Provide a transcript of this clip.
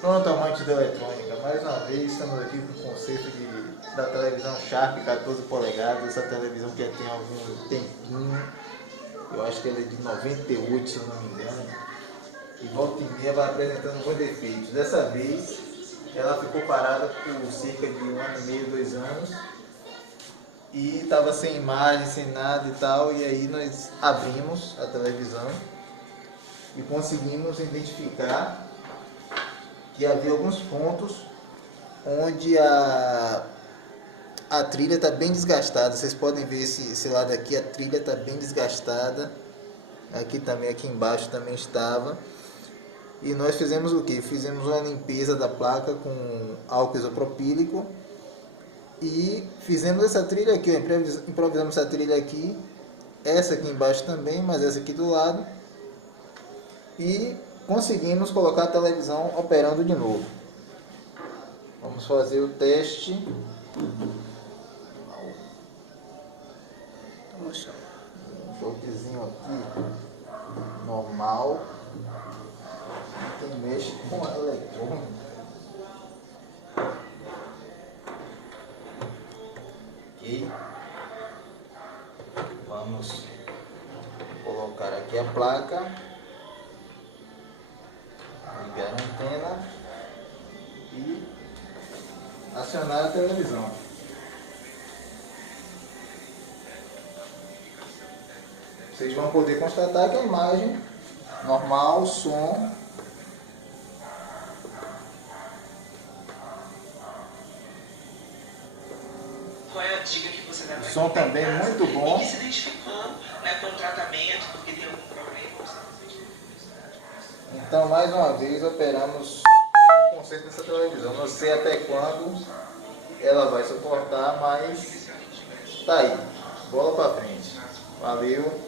Pronto, amante da eletrônica, mais uma vez estamos aqui com o conceito da televisão Sharp 14 polegadas, essa televisão que já tem algum tempinho, eu acho que ela é de 98 se eu não me engano, e volta e meia vai apresentando alguns defeitos. Dessa vez ela ficou parada por cerca de 1 ano e meio, 2 anos, e estava sem imagem, sem nada e tal, e aí nós abrimos a televisão e conseguimos identificar que havia alguns pontos onde a trilha está bem desgastada. Vocês podem ver esse lado aqui, a trilha está bem desgastada. Aqui também, aqui embaixo também estava. E nós fizemos o que? Fizemos uma limpeza da placa com álcool isopropílico e fizemos essa trilha aqui, improvisamos essa trilha aqui, essa aqui embaixo também, mas essa aqui do lado, e conseguimos colocar a televisão operando de novo. Vamos fazer o teste. Um toquezinho aqui, normal. Quem mexe com a eletrônica. Ok. Vamos colocar aqui a placa. Ligar a antena e acionar a televisão. Vocês vão poder constatar que a imagem normal, som, qual é a dica que você dá? O som também é muito bom. E se identificando, né, com o tratamento, porque tem algum problema, você Então, mais uma vez, operamos o conserto dessa televisão. Não sei até quando ela vai suportar, mas tá aí. Bola pra frente. Valeu.